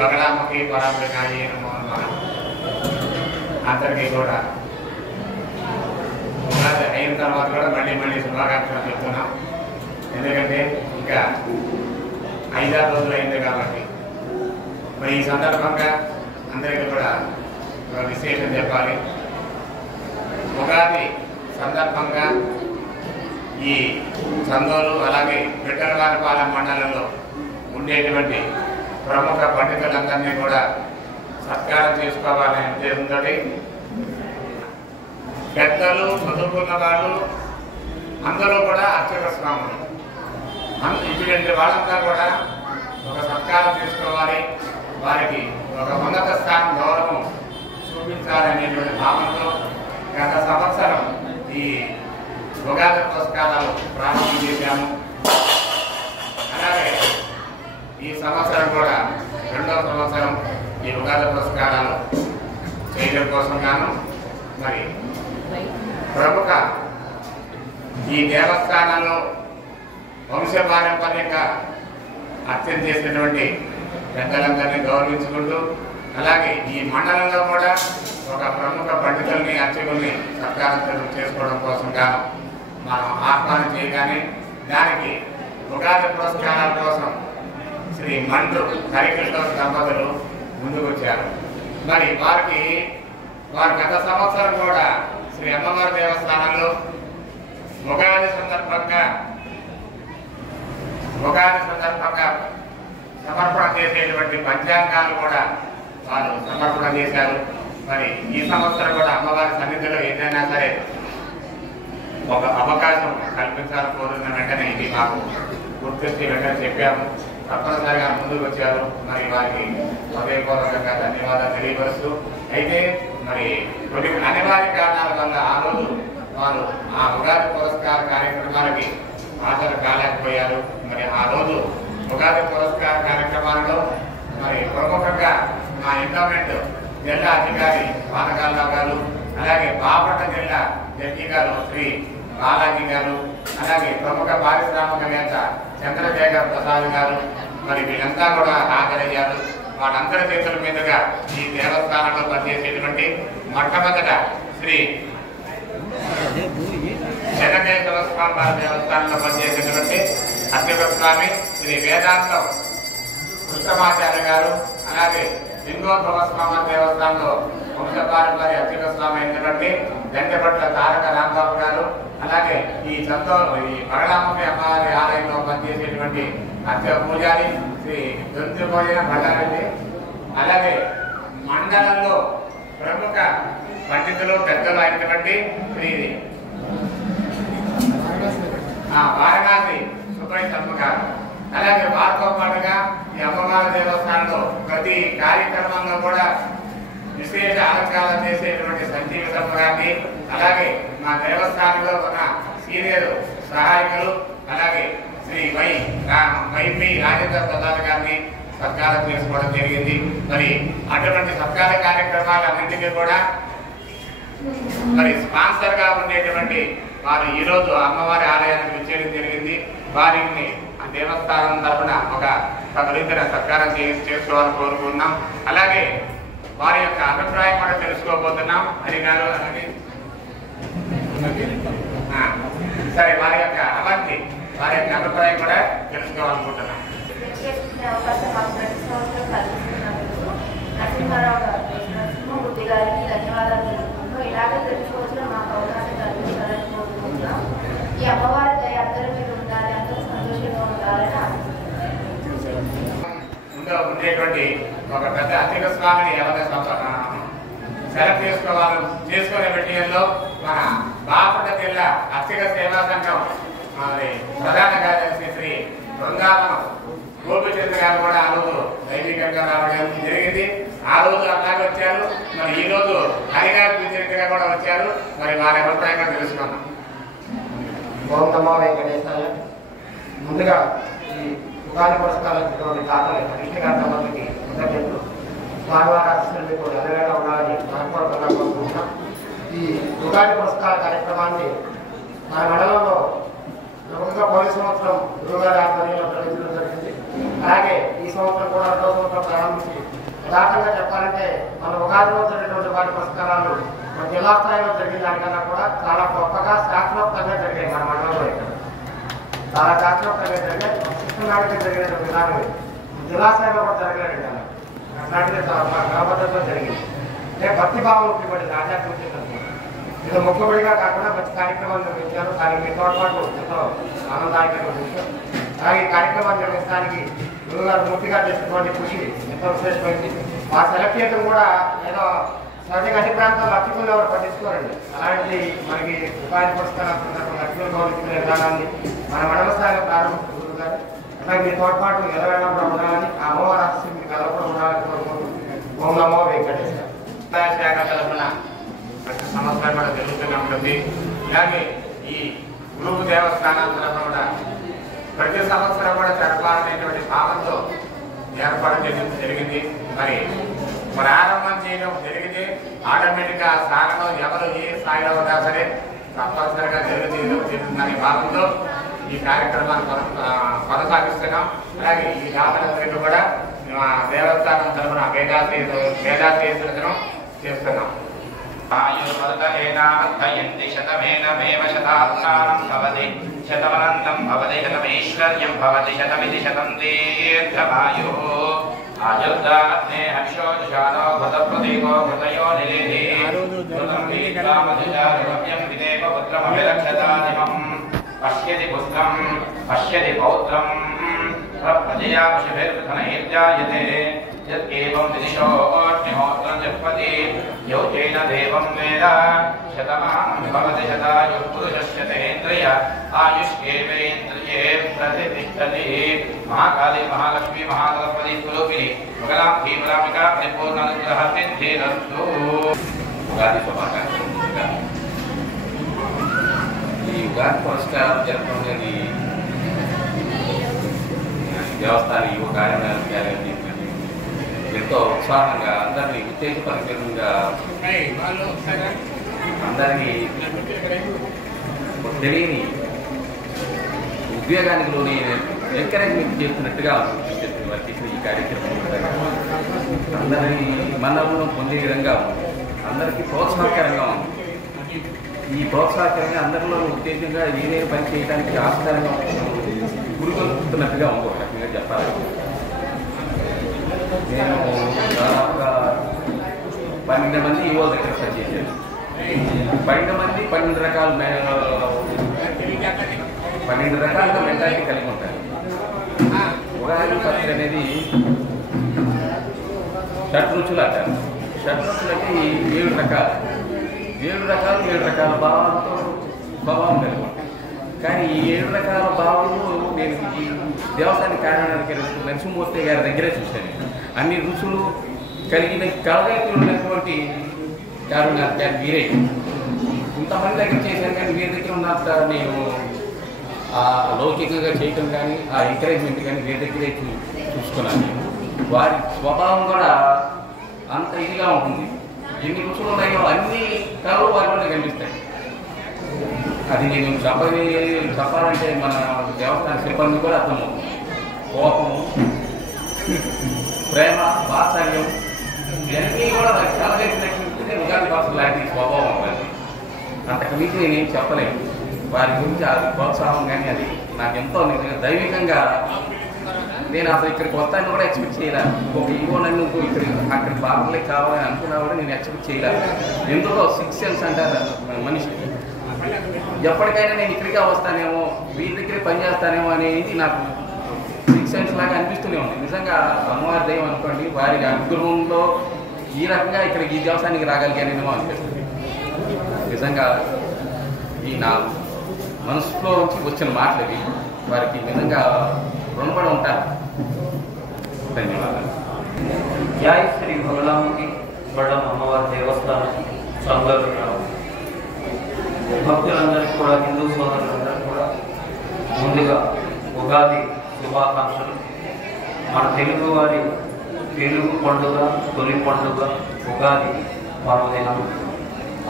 బగడాముఖి పరాంబికాయి నమో నమః. అందరికీ కూడా ఉగాది అయిన తర్వాత కూడా మళ్ళీ శుభాకాంక్షలు చెప్తున్నాం. ఎందుకంటే ఇంకా 5-6 రోజులు అయింది కాబట్టి మరి ఈ సందర్భంగా అందరికీ కూడా ఒక విశేషం చెప్పాలి. ఉగాది సందర్భంగా ఈ చందోలు అలాగే బిడ్డలవారిపాలెం మండలంలో ఉండేటువంటి ప్రముఖ పండితులందరినీ కూడా సత్కారం చేసుకోవాలనే ఉద్దేశంతో పెద్దలు చదువుకున్న వాళ్ళు అందరూ కూడా అర్చక స్వాములు ఇటువంటి వాళ్ళంతా కూడా ఒక సత్కారం తీసుకోవాలి, వారికి ఒక ఉన్నత స్థానం గౌరవం చూపించాలనేటువంటి భావంతో గత సంవత్సరం ఈ ఉగాది పురస్కారాలు ప్రారంభం చేశాము. అలాగే ఈ సంవత్సరం కూడా 2వ సంవత్సరం ఈ ఉగాది పురస్కారాలు చేయడం కోసం గాను మరి ప్రముఖ ఈ దేవస్థానంలో వంశపారంపర్యంగా అర్చన చేసినటువంటి పెద్దలందరినీ గౌరవించుకుంటూ అలాగే ఈ మండలంలో కూడా ఒక ప్రముఖ పండితుల్ని అర్చకుల్ని సత్కారం చేసుకోవడం కోసం గాను మనం ఆహ్వానం చేయగానే దానికి ఉగాది పురస్కారాల కోసం శ్రీ మండ్రు హరికృష్ణ దంపతులు ముందుకొచ్చారు. మరి వారు గత సంవత్సరం కూడా శ్రీ అమ్మవారి దేవస్థానంలో ఉగాది సందర్భంగా సమర్పణ చేసేటువంటి పంచాంగాలు కూడా వారు సమర్పణ చేశారు. మరి ఈ సంవత్సరం కూడా అమ్మవారి సన్నిధిలో ఏదైనా సరే ఒక అవకాశం కల్పించాలని కోరుతున్న వెంటనే ఇది మాకు గుర్తించి వెంటనే చెప్పాము. తప్పనిసరిగా ముందుకు వచ్చారు. మరి వారికి హృదయపూర్వకంగా ధన్యవాదాలు తెలియపరుస్తూ అయితే మరి కొన్ని అనివార్య కారణాల వల్ల ఆ రోజు వారు ఆ ఉగాది పురస్కార కార్యక్రమాలకి హాజరు కాలేకపోయారు. మరి ఆ రోజు ఉగాది పురస్కార కార్యక్రమాలలో మరి ప్రముఖంగా మా ఎండోమెంట్ జిల్లా అధికారి వానగాల్రావు గారు, అలాగే బాపట్ల జిల్లా జడ్జి గారు శ్రీ బాలాజీ గారు, అలాగే ప్రముఖ పారిశ్రామికవేత్త చంద్రశేఖర్ ప్రసాద్ గారు మరి వీళ్ళంతా కూడా హాజరయ్యారు. వాళ్ళందరి చేతుల మీదుగా ఈ దేవస్థానంలో పనిచేసేటువంటి మొట్టమొదట శ్రీ జగదేశ్వర స్వామి వారి దేవస్థానంలో పనిచేసేటువంటి అర్చక స్వామి శ్రీ వేదాంతం కృష్ణమాచార్య గారు, అలాగే లింగోద్భవ స్వామి దేవస్థానంలో వంశపారంపర్య అర్చక స్వామి అయినటువంటి దండపట్ల తారక రాంబాబు గారు, అలాగే ఈ బగడాముఖి అమ్మవారి ఆలయంలో పనిచేసేటువంటి అర్చక పూజారి శ్రీ దొంతి భోజన భట్టారెడ్డి, అలాగే మండలంలో ప్రముఖ పండితులు పెద్దలు అయినటువంటి శ్రీ వారణాసి సుబ్రహ్మణ్య శర్మ గారు, అలాగే వారితో పాటుగా ఈ అమ్మవారి దేవస్థానంలో ప్రతి కార్యక్రమంలో కూడా విశేష అలంకారం చేసేటువంటి సంజీవ శర్మ గారిని, అలాగే మా దేవస్థానంలో ఉన్న సీనియర్ సహాయకులు అలాగే శ్రీ వైపి రాజేంద్ర ప్రసాద్ గారిని సత్కారం చేసుకోవడం జరిగింది. మరి అటువంటి సత్కార కార్యక్రమాలన్నింటినీ కూడా మరి స్పాన్సర్ గా ఉండేటువంటి వారు ఈ రోజు అమ్మవారి ఆలయానికి వచ్చేయడం జరిగింది. వారిని దేవస్థానం తరఫున ఒక ప్రబలించిన సత్కారం చేసుకోవాలని కోరుకున్నాం. అలాగే వారి యొక్క అభిప్రాయం కూడా తెలుసుకోబోతున్నాం. హరి గారు అలాగే సరే వారి యొక్క అభిప్రాయం కూడా తెలుసుకోవాలనుకుంటున్నాం. నరసింహారావు గారికి ధన్యవాదాలు తెలుసుకుంటూ ఇలాగే తెలుసుకోవచ్చు మాకు అవకాశం కల్పించాలని కోరుకుంటున్నాం. ఈ అమ్మవారి దయ అందరి మీద ఉండాలి, అందరూ సంతోషంగా ఉండాలని ఉండేటువంటి ఒక పెద్ద అర్చక స్వామిని ఎవరైనా సెలెక్ట్ చేసుకునే విషయంలో మన బాపట్ల జిల్లా అర్చక సేవా సంఘం మరి ప్రధాన కార్యదర్శి శ్రీ బృందావనం గోపిచంద్ర గారు కూడా ఆ రోజు దైవికంగా రావడం జరిగింది. ఆ రోజు అలాగే వచ్చారు. మరి ఈ రోజు హరిగారు విజయంగా కూడా వచ్చారు. మరి వారి అభిప్రాయంగా తెలుసుకున్నాం. ఓం నమో వెంకటేశాయ. ముందుగా ఈ ఉగాది పురస్కారాలు దాతలు కృష్ణ గారి దంపతులకి కృతజ్ఞతలు. స్వామివారి ఆశీస్సులు మీకు ఎల్లవేళ ఉండాలని మనపూర్వకంగా కోరుకుంటున్నాం. ఈ ఉగాది పురస్కార కార్యక్రమాన్ని మన మండలంలో ప్రముఖంగా పోయిన సంవత్సరం గురుగారి ఆధ్వర్యంలో నిర్వహించడం జరిగింది. అలాగే ఈ సంవత్సరం కూడా 2వ సంవత్సరం ప్రారంభించి దాటంగా చెప్పాలంటే మన ఉగాది రోజు జరిగినటువంటి ఉగాది పురస్కారాలు మన జిల్లా స్థాయిలో జరిగిన దానికన్నా కూడా చాలా గొప్పగా శాస్త్రోక్తంగా జరిగాయి. మన మండలంలో ఇక్కడ చాలా శాస్త్రోక్తంగా జరిగాయి. సిస్టమేటిక్గా జరిగినటువంటి దాని జిల్లా స్థాయిలో కూడా జరగలేదు. అట్లాంటిది చాలా క్రమబద్ధంగా జరిగింది. అంటే భక్తిభావం ఉపయోగపడింది. ఆధ్యాత్మిక ఇది మొక్కుబడిగా కాకుండా మంచి కార్యక్రమాలు నిర్వహించారు. దానికి మీ తోడ్పాటు ఎంతో ఆనందదాయకంగా విషయం. అలాగే ఈ కార్యక్రమాన్ని నిర్వహించడానికి గురువుగారు మూర్తిగా చేసినటువంటి కృషి ఎంతో విశేషమైంది. ఆ సెలెక్ట్ చేయడం కూడా ఏదో సహజంగా అన్ని ప్రాంతాల్లో అర్చకులు ఎవరు పట్టించుకోరండి. అలాంటిది మనకి ఉపాధి పురస్కారాల సందర్భంగా అర్చకులు గౌరవించుకునే విధానాన్ని మన మండల స్థాయిలో ప్రారంభించిన గురువుగారు అలాగే మీ తోడ్పాటు ఎలవేళ కూడా ఉండాలని, ఆ అమ్మవారి ఆశీస్సులు మీకు ఎలా కూడా ఉండాలని కోరుకుంటూ ఓం నమో వెంకటేశ్వర. శాఖ తరఫున ప్రతి సంవత్సరం కూడా జరుగుతూనే ఉంటుంది. ఇలాగే ఈ గ్రూపు దేవస్థానాల తరఫున కూడా ప్రతి సంవత్సరం కూడా జరపాలనేటువంటి భావంతో ఏర్పాటు చేయడం జరిగింది. మరి ప్రారంభం చేయడం జరిగితే ఆటోమేటిక్గా సాగడం ఎవరు ఏ స్థాయిలో ఉన్నా సరే తప్పనిసరిగా జరుగుతుందనే భావంతో ఈ కార్యక్రమాన్ని కొనసాగిస్తున్నాం. అలాగే ఈ జాతర కూడా దేవస్థానం తరఫున వేదాశీర్వచనం చేస్తున్నాం. ఆయుర్వర్ధయేనార్థయంతి శతమేనమేవ శతాత్మానం భవతి శతమనంతం భవతి శతమైశ్వర్యం భవతి శతమితి శతం దీర్ఘమాయుః ఆయుర్దాగ్నే హర్షోజానో భృతప్రతీకో భృతయో నిలేహి కృతం వీరామధిజారవ్యం విదేవ పుత్రమభిరక్షతాదిమం పశ్యతి పుత్రం పశ్యతి పౌత్రం ప్రజయా పశుభిర్ధనైర్జాయతే యత్కేవం విదిశోऽగ్నిహోత్రం జపతి యౌచేన దేవం వేద శతమానం భవతి శతాయుః పురుషస్యతేంద్రియ ఆయుష్యేవేంద్రియే ప్రతిష్టతి. మహాకాళీ మహాలక్ష్మీ మహాగణపతి స్వరూపిణి మంగళాం భీమరామిక పరిపూర్ణానుగ్రహ సిద్ధిరస్తు. ఉగాది శుభాకాంక్షలు. ఈ ఉగాది పురస్కారం జరపడం అనేది దేవస్థాన యువ కార్యక్రమాలు ఎంతో ఉత్సాహంగా అందరినీ ఉత్తేజపరికంగా అందరినీ తెలియని ఉద్వేగానికి లోని ఎంకరేజ్మెంట్ చేస్తున్నట్టుగా అనిపిస్తుంది. ఈ కార్యక్రమం అందరినీ మనల్ని పొందే విధంగా ఉంది. అందరికీ ప్రోత్సాహకరంగా ఉంది. ఈ ప్రోత్సాహకరంగా అందరిలో ఉత్తేజంగా ఏదైనా పని చేయడానికి ఆస్కారంగా గురికొల్పుతున్నట్టుగా ఉంది. ఒక రకంగా చెప్పాలి. నేను దాదాపుగా 12 మంది యువత దగ్గర పనిచేశాను. 12 మంది 12 రకాలుగా మెంటాలిటీ కలిగి ఉంటారు. ఉగాది పత్రి అనేది షడ్రుచులు అంటారు. షడ్రుచులకి 7 రకాలు 7 రకాల భావాలతో స్వభావం కలిగి ఉంటాయి. కానీ ఈ 7 రకాల భావాలు నేను ఈ దేవస్థాన కార్యాలయానికి నరసింహమూర్తి గారి దగ్గరే చూశాను. అన్ని రుచులు కలిగిన కలగలిగినటువంటి కారుణ్యాలు గారు మీరే ఇంతమంది దగ్గర చేశాను. కానీ వీరి దగ్గర ఉన్నంత నేను లౌకికంగా చేయటం కానీ ఆ ఎంకరేజ్మెంట్ కానీ వీరి దగ్గరే చూసుకున్నాను. వారి స్వభావం కూడా అంత ఇదిగా ఉంటుంది. ఎన్ని రుచులు ఉన్నాయో అన్ని కళలు వారిలోనే కనిపిస్తాయి. అది నేను చెప్పాలంటే మన దేవస్థాన సిబ్బంది కూడా అర్థమవుతుంది. కోపము, ప్రేమ, వాత్సల్యం ఇవన్నీ కూడా నాకు చాలా తెలిసినట్టు ఉగాది భాష లాంటి స్వభావం ఉంటుంది. అంతకు మించి నేనేం చెప్పలేను. వారి గురించి అది ప్రోత్సాహం కానీ అది నాకు ఎంతో నిజంగా దైవికంగా నేను అసలు ఇక్కడికి వస్తాను కూడా ఎక్స్పెక్ట్ చేయలేదు. ఒక ఈగో నన్ను అక్కడ బాగులే కావాలని అనుకున్నా కూడా నేను ఎక్స్పెక్ట్ చేయలేదు. ఎందుకో 6 సెన్స్ అంటారు మనిషి. ఎప్పటికైనా నేను ఇక్కడికే వస్తానేమో, వీరి దగ్గరే పనిచేస్తానేమో అనేది నాకు 6 సెన్స్ లాగా అనిపిస్తూనే ఉంది. నిజంగా అమ్మవారి దైవం అనుకోండి. వారి అనుగ్రహంలో ఈ రకంగా ఇక్కడికి ఈ దేవస్థానానికి రాగలిగానేమో అనిపిస్తుంది. నిజంగా ఈ నా మనసులో నుంచి వచ్చిన మాటలవి వారికి నిజంగా రుణపడి ఉంటారు. ధన్యవాదాలు. జై శ్రీ బగలాముఖి బళ్ళం అమ్మవారి దేవస్థానం సంగరావు భక్తులందరికీ కూడా, హిందూ సోదరులందరికీ కూడా ముందుగా ఉగాది శుభాకాంక్షలు. మన తెలుగు వారి తెలుగు పండుగ, తొలి పండుగ ఉగాది పర్వదినం.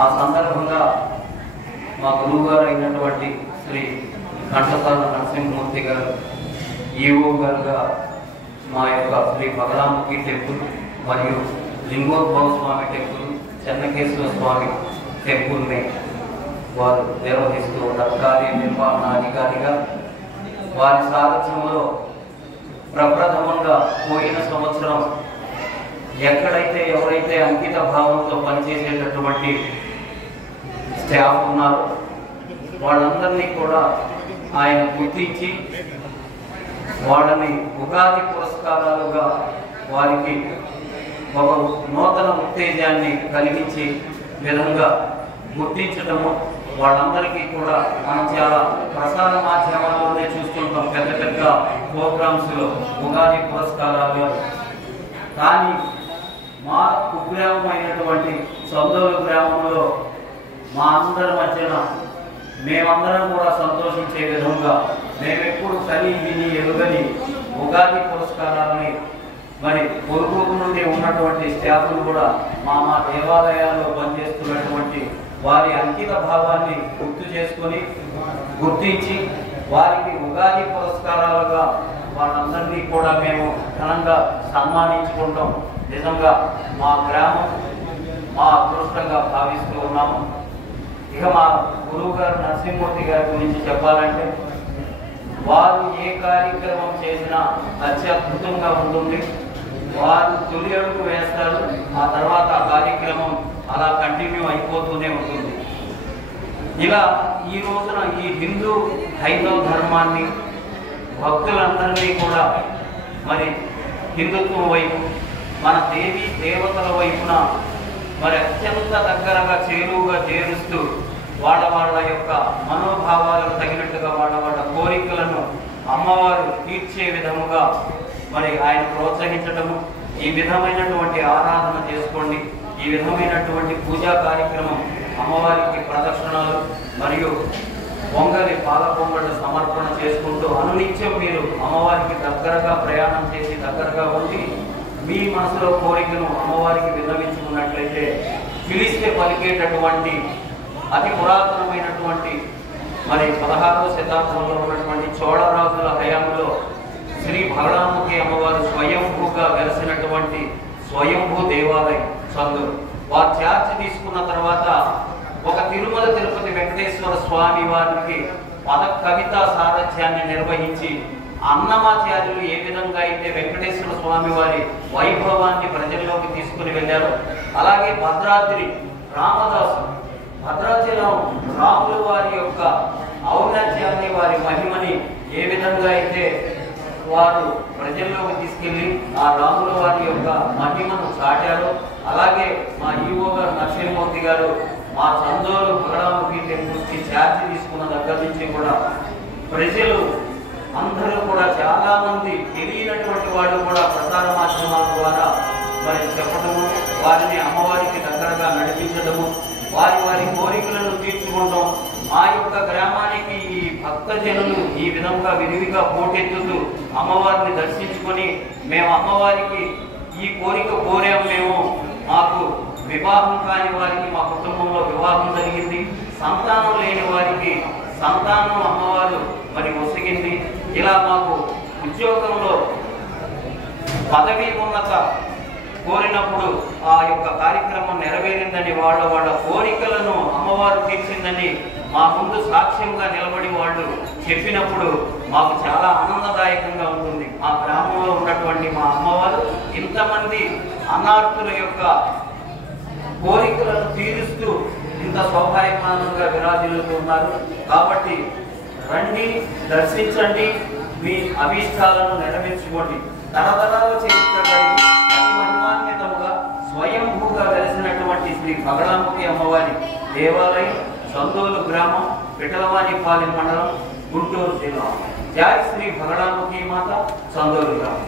ఆ సందర్భంగా మా గురువుగారు అయినటువంటి శ్రీ ఘంటసాల నరసింహమూర్తి గారు ఈఓ గారుగా మా యొక్క శ్రీ బగలాముఖి టెంపుల్ మరియు లింగోద్భవ స్వామి టెంపుల్, చెన్నకేశ్వర స్వామి టెంపుల్ని వారు నిర్వహిస్తూ ఉన్నారు. కార్యనిర్వహణ అధికారిగా వారి సారథ్యంలో ప్రప్రథమంగా పోయిన సంవత్సరం ఎక్కడైతే ఎవరైతే అంకిత భావంతో పనిచేసేటటువంటి స్టాఫ్ ఉన్నారో వాళ్ళందరినీ కూడా ఆయన గుర్తించి వాళ్ళని ఉగాది పురస్కారాలుగా వారికి ఒక నూతన ఉత్తేజాన్ని కలిగించే విధంగా గుర్తించటము. వాళ్ళందరికీ కూడా మనం చాలా ప్రసార మాధ్యమాల్లోనే చూస్తుంటాం పెద్ద పెద్ద ప్రోగ్రామ్స్లో ఉగాది పురస్కారాలు. కానీ మా కుగ్రామం అయినటువంటి చందోలు గ్రామంలో మా అందరి మధ్యన మేమందరం కూడా సంతోషించే విధంగా మేమెప్పుడు కని విని ఎరుగని ఉగాది పురస్కారాలని మరి పొరుగు నుండి ఉన్నటువంటి స్టాఫ్లు కూడా మా దేవాలయాల్లో పనిచేస్తున్నటువంటి వారి అంకిత భావాన్ని గుర్తు చేసుకొని గుర్తించి వారికి ఉగాది పురస్కారాలుగా వాళ్ళందరినీ కూడా మేము ఘనంగా సన్మానించుకుంటాం. నిజంగా మా గ్రామం మా అదృష్టంగా భావిస్తూ ఉన్నాము. ఇక మా గురువు గారు నరసింహమూర్తి గారి గురించి చెప్పాలంటే వారు ఏ కార్యక్రమం చేసినా అత్యద్భుతంగా ఉంటుంది. వారు తొలి అడుగు వేస్తారు, ఆ తర్వాత ఆ కార్యక్రమం అలా కంటిన్యూ అయిపోతూనే ఉంటుంది. ఇలా ఈ రోజున ఈ హిందూ హైందవ ధర్మాన్ని భక్తులందరినీ కూడా మరి హిందుత్వం వైపు మన దేవి దేవతల వైపున మరి అత్యంత దగ్గరగా చేరువుగా చేరుస్తూ వాళ్ళ యొక్క మనోభావాలకు తగినట్టుగా వాళ్ళ కోరికలను అమ్మవారు తీర్చే విధముగా మరి ఆయన ప్రోత్సహించటము, ఈ విధమైనటువంటి ఆరాధన చేసుకోండి, ఈ విధమైనటువంటి పూజా కార్యక్రమం అమ్మవారికి ప్రదక్షిణాలు మరియు పొంగలి పాల పొంగళ్ళు సమర్పణ చేసుకుంటూ అనునిత్యం మీరు అమ్మవారికి దగ్గరగా ప్రయాణం చేసి దగ్గరగా ఉండి మీ మనసులో కోరికను అమ్మవారికి విన్నవించుకున్నట్లయితే పిలిస్తే పలికేటటువంటి అతి పురాతనమైనటువంటి మరి 16వ శతాబ్దంలో ఉన్నటువంటి చోళరాజుల హయాంలో శ్రీ భగళాముఖి అమ్మవారు స్వయంభూగా వెలసినటువంటి స్వయంభూ దేవాలయం చందూరు. వారు ఛార్జ్ తీసుకున్న తర్వాత ఒక తిరుమల తిరుపతి వెంకటేశ్వర స్వామి వారికి పద కవితా సారథ్యాన్ని నిర్వహించి అన్నమాచార్యులు ఏ విధంగా అయితే వెంకటేశ్వర స్వామి వారి వైభవాన్ని ప్రజల్లోకి తీసుకుని వెళ్ళారు, అలాగే భద్రాద్రి రామదాసు భద్రాచలం రాముల వారి యొక్క ఔన్నత్యాన్ని వారి మహిమని ఏ విధంగా అయితే వారు ప్రజల్లోకి తీసుకెళ్లి ఆ రాముల వారి యొక్క మహిమను చాటారు, అలాగే మా ఈవో గారు నరసింహమూర్తి గారు మా చందోలు భగళాముఖి టెంపుల్స్కి ఛార్జ్ తీసుకున్న దగ్గర నుంచి కూడా ప్రజలు అందరూ కూడా చాలా మంది తెలియనటువంటి వాళ్ళు కూడా ప్రసార మాధ్యమాల ద్వారా మరి చెప్పడము, వారిని అమ్మవారికి దగ్గరగా నడిపించడము, వారి కోరికలను తీర్చుకుంటాం. మా యొక్క గ్రామానికి ఈ భక్తజనులు ఈ విధంగా విరివిగా పోటెత్తుతూ అమ్మవారిని దర్శించుకొని మేము అమ్మవారికి ఈ కోరిక కోరాం, మేము మాకు వివాహం కాని వారికి మా కుటుంబంలో వివాహం జరిగింది, సంతానం లేని వారికి సంతానం అమ్మవారు మరి ఒసిగింది, ఇలా మాకు ఉద్యోగంలో పదవీ ఉన్నత కోరినప్పుడు ఆ యొక్క కార్యక్రమం నెరవేరిందని వాళ్ళ కోరికలను అమ్మవారు తీర్చిందని మా ముందు సాక్ష్యంగా నిలబడి వాళ్ళు చెప్పినప్పుడు మాకు చాలా ఆనందదాయకంగా ఉంటుంది. మా గ్రామంలో ఉన్నటువంటి మా అమ్మవారు ఇంతమంది అన్నార్థుల యొక్క కోరికలను తీరుస్తూ ఇంత శోభాయమానంగా విరాజిల్లుతూ ఉన్నారు. కాబట్టి రండి, దర్శించండి, మీ అభీష్టాలను నెరవేర్చుకోండి. తరతరాల చరిత్ర కలిగి మహిమాన్వితముగా స్వయంభూగా వెలిసినటువంటి శ్రీ భగళాముఖి అమ్మవారి దేవాలయం చందోలు గ్రామం, పిఠలవానిపాలెం మండలం, గుంటూరు జిల్లా. జై శ్రీ భగళాముఖి మాత, చందోలు గ్రామం.